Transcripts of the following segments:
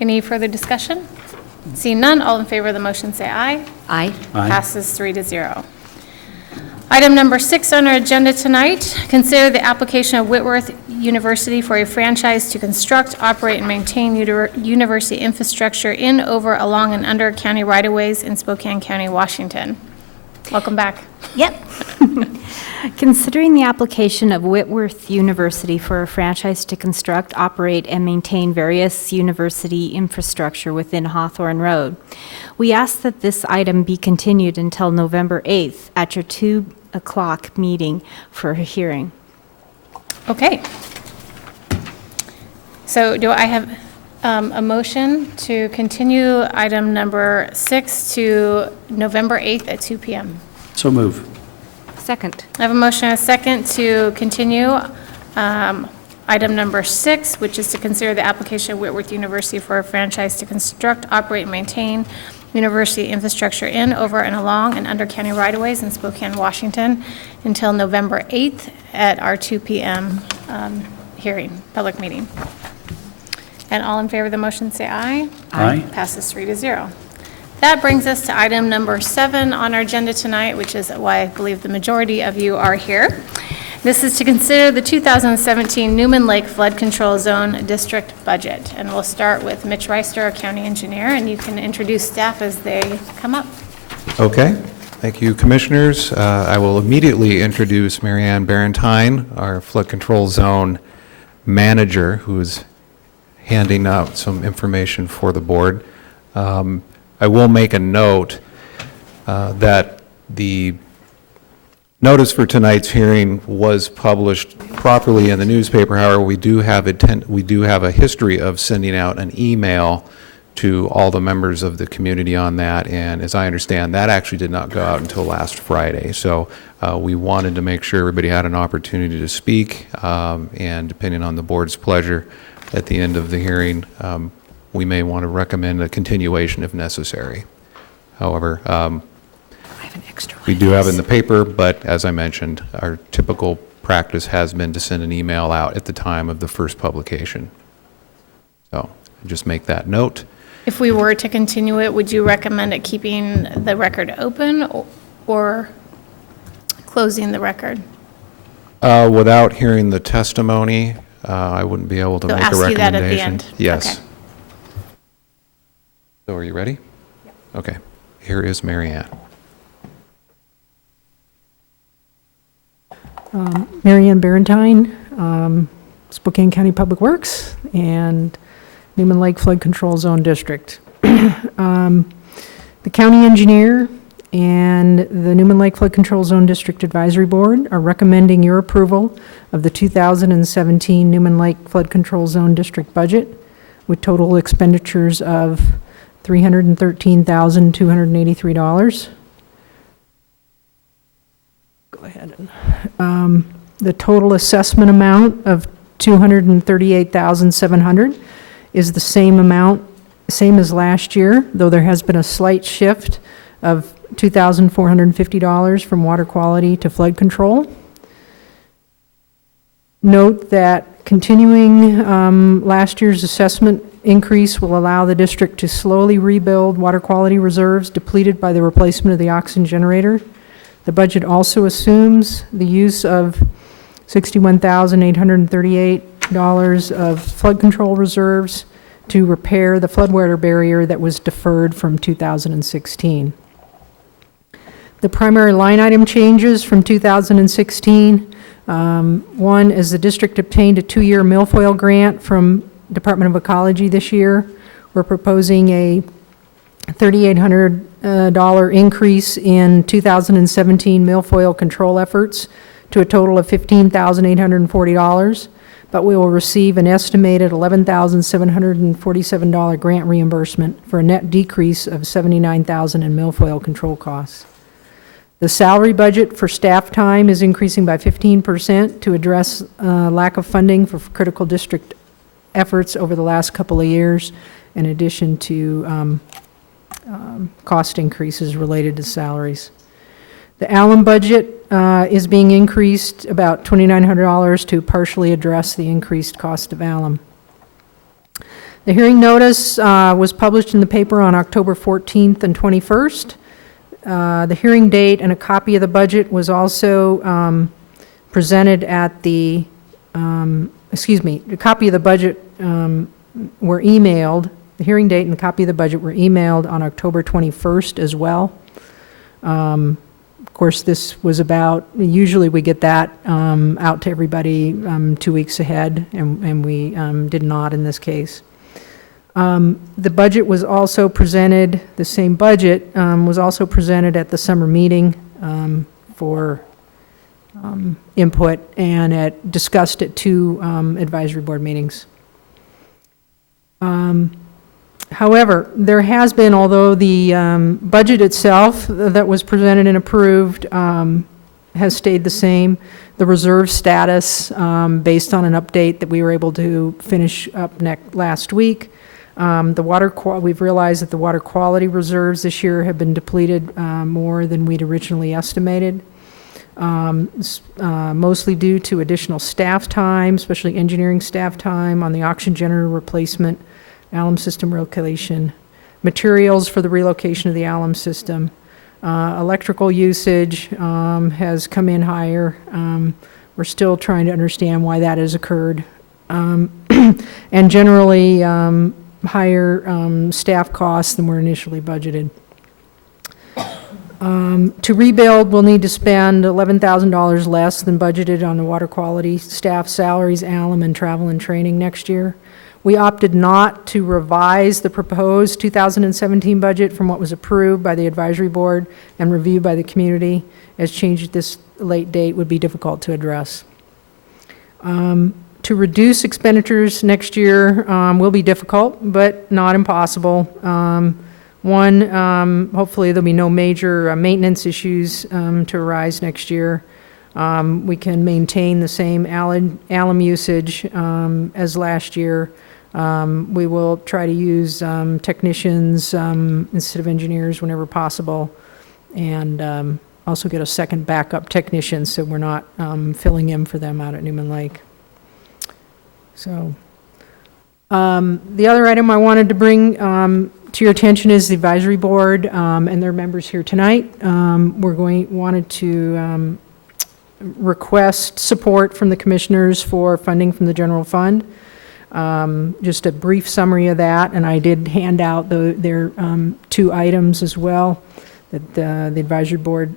Any further discussion? Seeing none, all in favor of the motion say aye. Aye. Passes 3-0. Item number 6 on our agenda tonight, consider the application of Whitworth University for a franchise to construct, operate, and maintain university infrastructure in, over, along, and under county right-of-ways in Spokane County, Washington. Welcome back. Yep. Considering the application of Whitworth University for a franchise to construct, operate, and maintain various university infrastructure within Hawthorne Road, we ask that this item be continued until November 8th at your 2 o'clock meeting for a hearing. Okay. So do I have a motion to continue item number 6 to November 8th at 2 p.m.? So move. Second. I have a motion and a second to continue item number 6, which is to consider the application of Whitworth University for a franchise to construct, operate, and maintain university infrastructure in, over, and along, and under county right-of-ways in Spokane, Washington, until November 8th at our 2 p.m. Hearing, public meeting. And all in favor of the motion say aye. Aye. Passes 3-0. That brings us to item number 7 on our agenda tonight, which is why I believe the majority of you are here. This is to consider the 2017 Newman Lake Flood Control Zone District budget. And we'll start with Mitch Reister, our county engineer, and you can introduce staff as they come up. Okay. Thank you, Commissioners. I will immediately introduce Marianne Barentine, our Flood Control Zone Manager, who is handing out some information for the board. I will make a note that the notice for tonight's hearing was published properly in the newspaper. However, we do have a history of sending out an email to all the members of the community on that, and as I understand, that actually did not go out until last Friday. So we wanted to make sure everybody had an opportunity to speak, and depending on the board's pleasure at the end of the hearing, we may want to recommend a continuation if necessary. However, we do have it in the paper, but as I mentioned, our typical practice has been to send an email out at the time of the first publication. So just make that note. If we were to continue it, would you recommend it keeping the record open or closing the record? Without hearing the testimony, I wouldn't be able to They'll make a ask you that recommendation. at the end? Yes. Okay. So are you ready? Yep. Okay. Here is Marianne. Marianne Barentine, Spokane County Public Works, and Newman Lake Flood Control Zone District. The county engineer and the Newman Lake Flood Control Zone District Advisory Board are recommending your approval of the 2017 Newman Lake Flood Control Zone District budget with total expenditures of $313,283. Go ahead. The total assessment amount of $238,700 is the same as last year, though there has been a slight shift of $2,450 from water quality to flood control. Note that continuing last year's assessment increase will allow the district to slowly rebuild water quality reserves depleted by the replacement of the oxygen generator. The budget also assumes the use of $61,838 of flood control reserves to repair the floodwater barrier that was deferred from 2016. The primary line item changes from 2016. One is the district obtained a 2-year milfoil grant from Department of Ecology this year. We're proposing a $3,800 increase in 2017 milfoil control efforts to a total of $15,840, but we will receive an estimated $11,747 grant reimbursement for a net decrease of $79,000 in milfoil control costs. The salary budget for staff time is increasing by 15% to address lack of funding for critical district efforts over the last couple of years, in addition to cost increases related to salaries. The alum budget is being increased about $2,900 to partially address the increased cost of alum. The hearing notice was published in the paper on October 14th and 21st. The hearing date and a copy of the budget was also presented at the, the copy of the budget were emailed. The hearing date and the copy of the budget were emailed on October 21st as well. Of course, this was about, usually we get that out to everybody 2 weeks ahead, and we did not in this case. The budget was also presented, the same budget was also presented at the summer meeting for input, and discussed at 2 advisory board meetings. However, there has been, although the budget itself that was presented and approved has stayed the same, the reserve status, based on an update that we were able to finish up last week, we've realized that the water quality reserves this year have been depleted more than we'd originally estimated, mostly due to additional staff time, especially engineering staff time on the oxygen generator replacement, alum system relocation, materials for the relocation of the alum system. Electrical usage has come in higher. We're still trying to understand why that has occurred. And generally, higher staff costs than were initially budgeted. To rebuild, we'll need to spend $11,000 less than budgeted on the water quality, staff salaries, alum, and travel and training next year. We opted not to revise the proposed 2017 budget from what was approved by the advisory board and reviewed by the community, as change at this late date would be difficult to address. To reduce expenditures next year will be difficult, but not impossible. Hopefully there'll be no major maintenance issues to arise next year. We can maintain the same alum usage as last year. We will try to use technicians instead of engineers whenever possible, and also get a second backup technician so we're not filling in for them out at Newman Lake. So the other item I wanted to bring to your attention is the advisory board and their members here tonight. Wanted to request support from the commissioners for funding from the general fund. Just a brief summary of that, and I did hand out their 2 items as well that the advisory board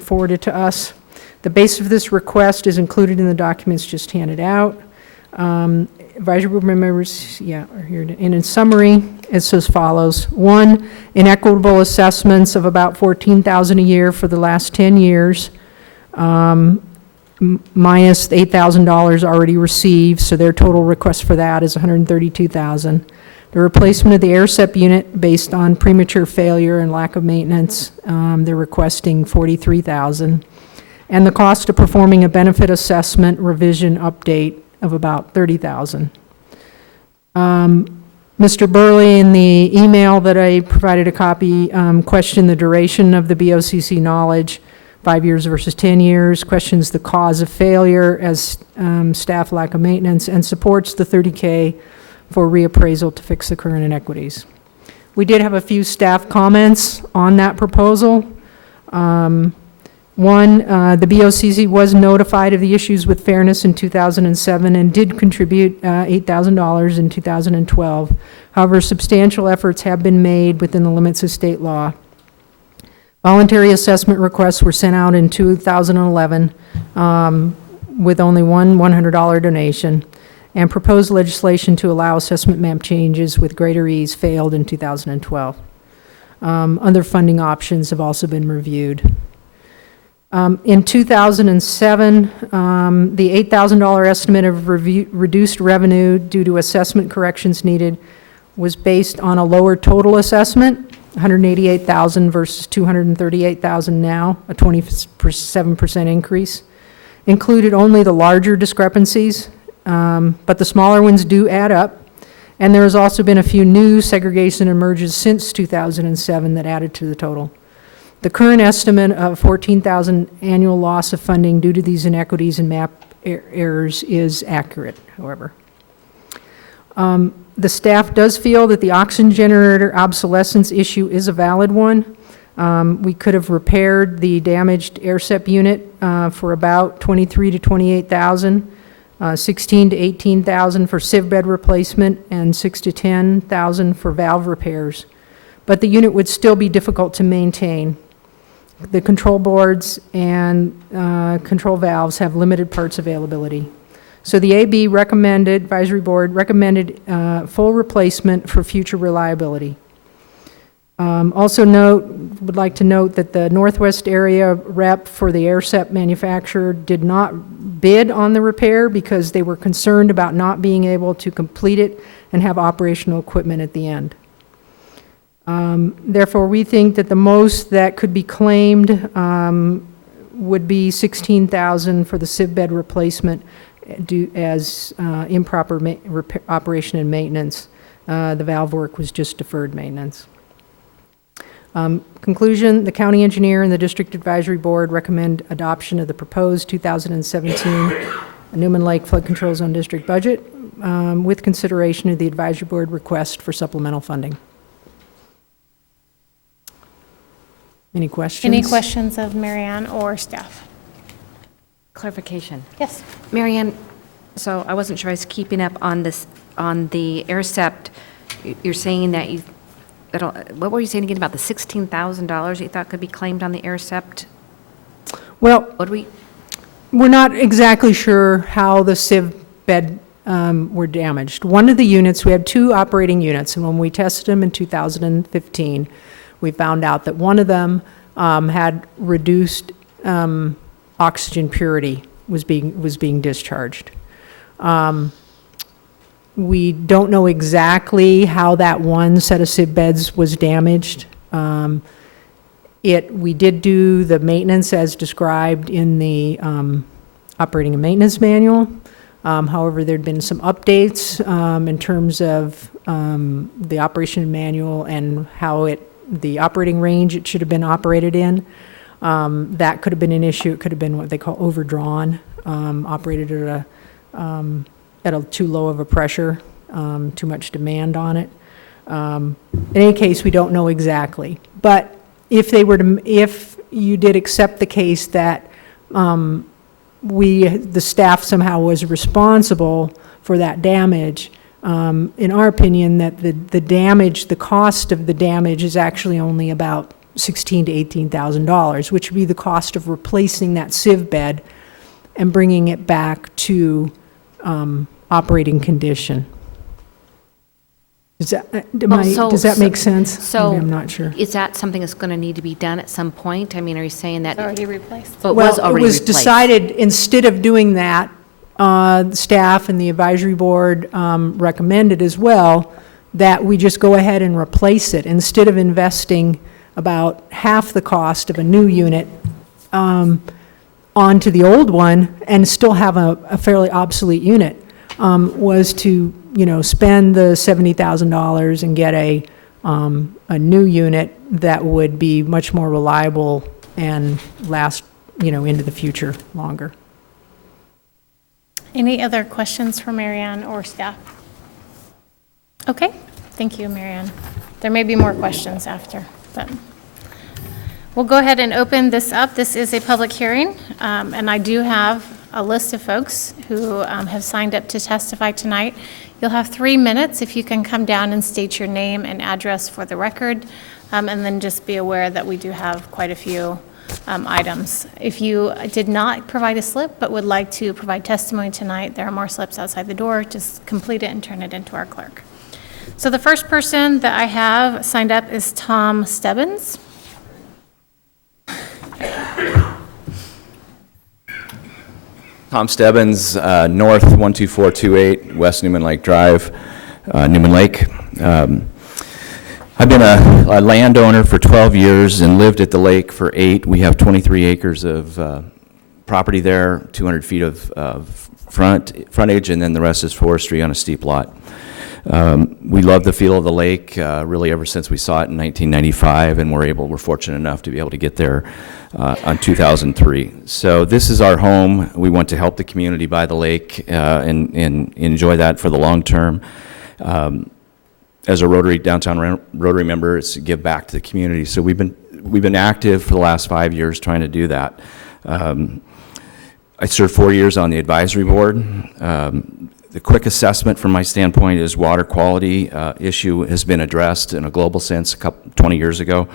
forwarded to us. The base of this request is included in the documents just handed out. Advisory board members, are here. And in summary, it's as follows. 1, inequitable assessments of about $14,000 a year for the last 10 years. Minus the $8,000 already received, so their total request for that is $132,000. The replacement of the air sep unit based on premature failure and lack of maintenance, they're requesting $43,000. And the cost of performing a benefit assessment revision update of about $30,000. Mr. Burley, in the email that I provided a copy, questioned the duration of the BOCC knowledge, 5 years versus 10 years, questions the cause of failure as staff lack of maintenance, and supports the $30K for reappraisal to fix the current inequities. We did have a few staff comments on that proposal. One, the BOCC was notified of the issues with fairness in 2007 and did contribute $8,000 in 2012. However, substantial efforts have been made within the limits of state law. Voluntary assessment requests were sent out in 2011 with only one $100 donation, and proposed legislation to allow assessment map changes with greater ease failed in 2012. Other funding options have also been reviewed. In 2007, the $8,000 estimate of reduced revenue due to assessment corrections needed was based on a lower total assessment, $188,000 versus $238,000 now, a 27% increase. Included only the larger discrepancies, but the smaller ones do add up. And there has also been a few new segregation and merges since 2007 that added to the total. The current estimate of $14,000 annual loss of funding due to these inequities and map errors is accurate, however. The staff does feel that the oxygen generator obsolescence issue is a valid one. We could have repaired the damaged air sep unit for about 23 to 28,000, 16 to 18,000 for sieve bed replacement, and 6 to 10,000 for valve repairs. But the unit would still be difficult to maintain. The control boards and control valves have limited parts availability. So the AB recommended, advisory board recommended full replacement for future reliability. Also would like to note that the Northwest area rep for the AirSep manufacturer did not bid on the repair because they were concerned about not being able to complete it and have operational equipment at the end. Therefore, we think that the most that could be claimed would be $16,000 for the sieve bed replacement as improper operation and maintenance. The valve work was just deferred maintenance. Conclusion, the county engineer and the district advisory board recommend adoption of the proposed 2017 Newman Lake Flood Control Zone District budget with consideration of the advisory board request for supplemental funding. Any questions? Any questions of Marianne or staff? Clarification. Yes. Marianne, so I wasn't sure I was keeping up on this, on the AirSept. You're saying that what were you saying again about the $16,000 you thought could be claimed on the AirSept? Well, What do we, we're not exactly sure how the sieve bed were damaged. One of the units, we had 2 operating units, and when we tested them in 2015, we found out that one of them had reduced oxygen purity, was being discharged. We don't know exactly how that one set of sieve beds was damaged. We did do the maintenance as described in the operating and maintenance manual. However, there'd been some updates in terms of the operation manual and how the operating range it should have been operated in. That could have been an issue. It could have been what they call overdrawn, operated at a too low of a pressure, too much demand on it. In any case, we don't know exactly. But if you did accept the case that the staff somehow was responsible for that damage, in our opinion, that the cost of the damage is actually only about $16,000 to $18,000, which would be the cost of replacing that sieve bed and bringing it back to operating condition. Does that make sense? so Maybe I'm not sure. is that something that's going to need to be done at some point? I mean, are you saying that? It's already replaced. Oh, it was already It was replaced. decided, instead of doing that, the staff and the advisory board recommended as well that we just go ahead and replace it instead of investing about half the cost of a new unit onto the old one and still have a fairly obsolete unit, was to spend the $70,000 and get a new unit that would be much more reliable and last into the future longer. Any other questions for Marianne or staff? Okay, thank you, Marianne. There may be more questions after, but we'll go ahead and open this up. This is a public hearing, and I do have a list of folks who have signed up to testify tonight. You'll have 3 minutes if you can come down and state your name and address for the record, and then just be aware that we do have quite a few items. If you did not provide a slip but would like to provide testimony tonight, there are more slips outside the door. Just complete it and turn it into our clerk. So the first person that I have signed up is Tom Stebbins. Tom Stebbins, North 12428, West Newman Lake Drive, Newman Lake. I've been a landowner for 12 years and lived at the lake for 8. We have 23 acres of property there, 200 feet of frontage, and then the rest is forestry on a steep lot. We love the feel of the lake, really ever since we saw it in 1995, and we're fortunate enough to be able to get there on 2003. So this is our home. We want to help the community by the lake and enjoy that for the long term. As a downtown Rotary member, it's to give back to the community. So we've been active for the last 5 years trying to do that. I served 4 years on the advisory board. The quick assessment from my standpoint is water quality issue has been addressed in a global sense 20 years ago.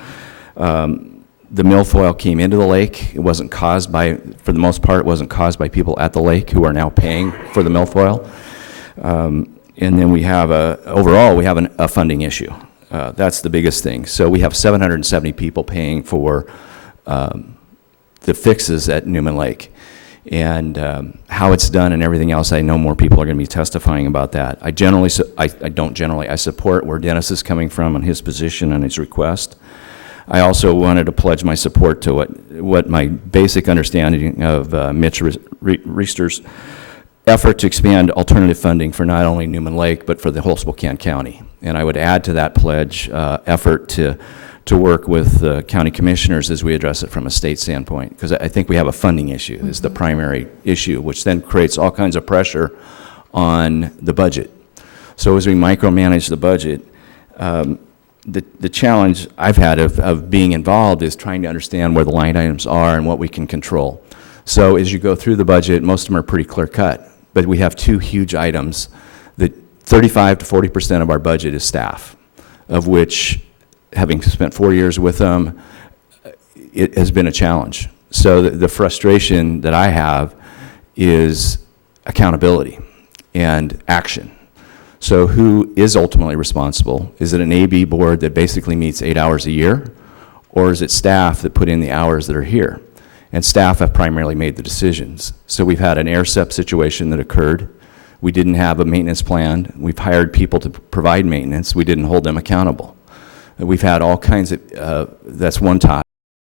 The milfoil came into the lake. It wasn't caused by, for the most part, it wasn't caused by people at the lake who are now paying for the milfoil. And then we have overall, we have a funding issue. That's the biggest thing. So we have 770 people paying for the fixes at Newman Lake. And how it's done and everything else, I know more people are going to be testifying about that. I support where Dennis is coming from on his position and his request. I also wanted to pledge my support to what my basic understanding of Mitch Reister's effort to expand alternative funding for not only Newman Lake, but for the whole Spokane County. And I would add to that pledge effort to work with the county commissioners as we address it from a state standpoint, because I think we have a funding issue is the primary issue, which then creates all kinds of pressure on the budget. So as we micromanage the budget, the challenge I've had of being involved is trying to understand where the line items are and what we can control. So as you go through the budget, most of them are pretty clear cut, but we have two huge items that 35 to 40% of our budget is staff, of which, having spent 4 years with them, it has been a challenge. So the frustration that I have is accountability and action. So who is ultimately responsible? Is it an AB board that basically meets 8 hours a year? Or is it staff that put in the hours that are here? And staff have primarily made the decisions. So we've had an AirSEP situation that occurred. We didn't have a maintenance plan. We've hired people to provide maintenance. We didn't hold them accountable. We've had all kinds of, that's one topic.